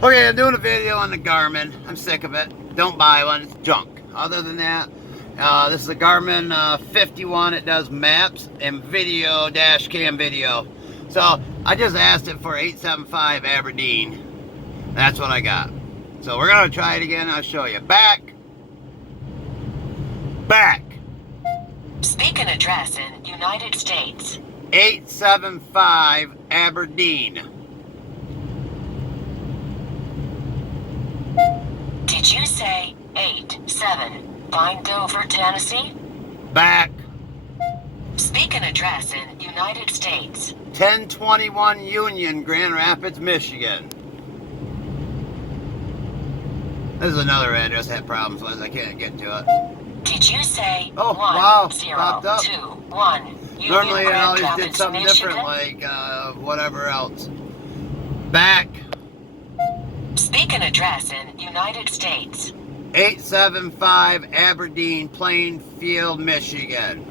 Okay, I'm doing a video on the Garmin. I'm sick of it. Don't buy one. It's junk. Other than that, this is a Garmin 51. It does maps and video, dash cam video. So I just asked it for 875 Aberdeen. That's what I got. So we're going to try it again. I'll show you. Back. Speak an address in United States. 875 Aberdeen. Did you say 87 Dover, Tennessee? Back. Speak an address in United States. 1021 Union, Grand Rapids, Michigan. This is another address I had problems with. I can't get to it. Did you say Oh, wow, popped up. 1021 Union, Normally it Grand always did Rapids, something Michigan? different, like whatever else. Back. Speak an address in United States. 875 Aberdeen, Plainfield, Michigan.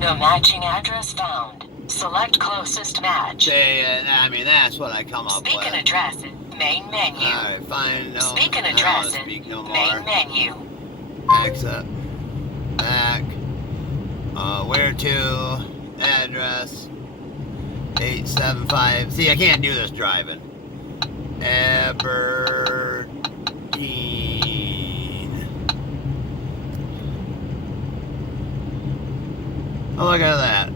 No matching address found. Select closest match. I mean, that's what I come up Speak with. an address in main menu. Alright, fine. No, Speak an I don't address wanna in speak no more. main menu. Exit. Back. Where to? Address. 875. See, I can't do this driving. Aberdeen. Oh, look at that.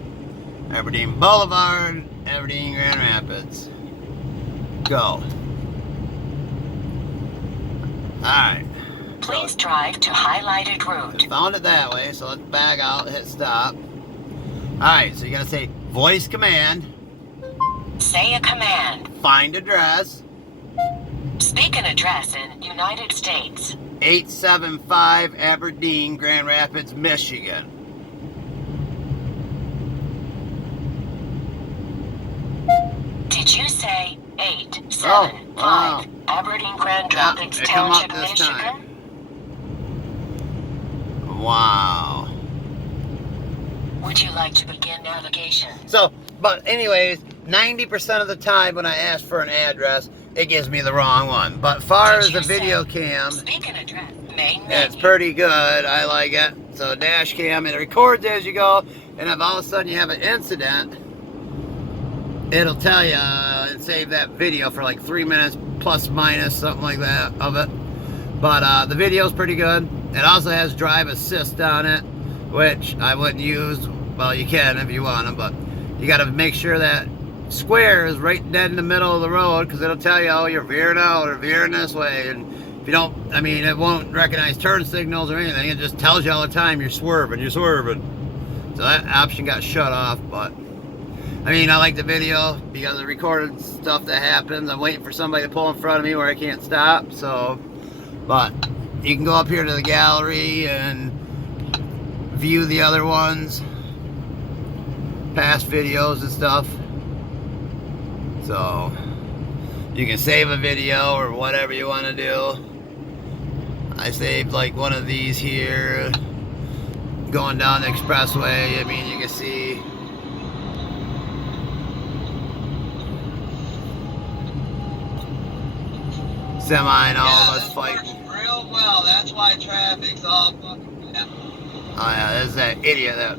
Aberdeen Boulevard, Aberdeen, Grand Rapids. Go. Alright. Please drive to highlighted route. Found it that way, so let's back out, hit stop. Alright, so you gotta say voice command. Say a command. Find address. Speak an address in United States. 875 Aberdeen, Grand Rapids, Michigan. Did you say 875 Oh, wow. Aberdeen, Grand Yeah, Rapids, it come up Township, this Michigan? time. Wow. Would you like to begin navigation? So, but anyways, 90% of the time when I ask for an address, it gives me the wrong one. But far as the video cam, Speak an address. Main it's menu. pretty good. I like it. So dash cam, it records as you go, and if all of a sudden you have an incident, it'll tell you and save that video for like 3 minutes plus minus something like that of it. But the video's pretty good. It also has drive assist on it, which I wouldn't use. Well, you can if you want to, but you got to make sure that square is right dead in the middle of the road, because it'll tell you, oh, you're veering out or veering this way. And if you don't, I mean, it won't recognize turn signals or anything. It just tells you all the time you're swerving. So that option got shut off. But I mean, I like the video because it recorded stuff that happens. I'm waiting for somebody to pull in front of me where I can't stop. So, but you can go up here to the gallery and view the other ones, past videos and stuff. So you can save a video or whatever you want to do. I saved like one of these here going down the expressway. I mean, you can see semi and all of us fighting. Real well, that's why traffic's all fucking bad. Oh yeah, there's that idiot that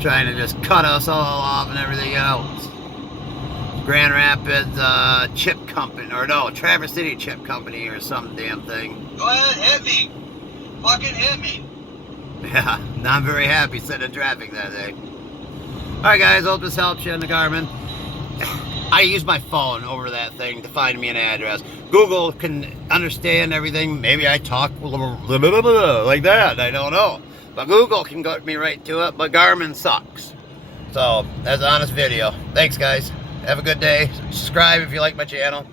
trying to just cut us all off and everything else. Grand Rapids Chip Company, or no, Traverse City Chip Company or some damn thing. Go ahead, hit me. Fucking hit me. Yeah, not very happy sitting in traffic that day. Alright guys, hope this helps you in the Garmin. I use my phone over that thing to find me an address. Google can understand everything. Maybe I talk like that, I don't know. But Google can get me right to it, but Garmin sucks. So, that's an honest video. Thanks guys. Have a good day. Subscribe if you like my channel.